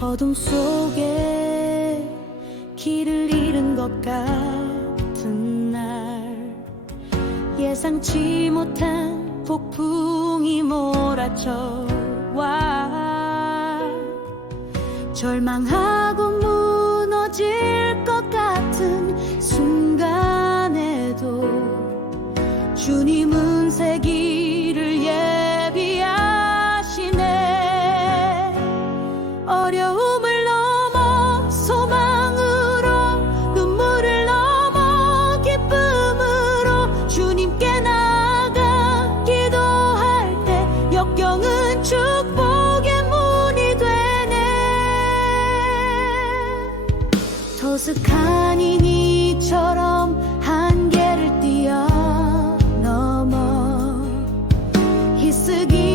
어둠 속에 길을 잃은 것 같은 날. 예상치 못한 폭풍이 몰아쳐 와 절망하고 무너질 것 같은 순간에도 주님은 새 길을 예비하시네. 어려움 익숙한 이니처럼 한계를 뛰어넘어. 희쓰기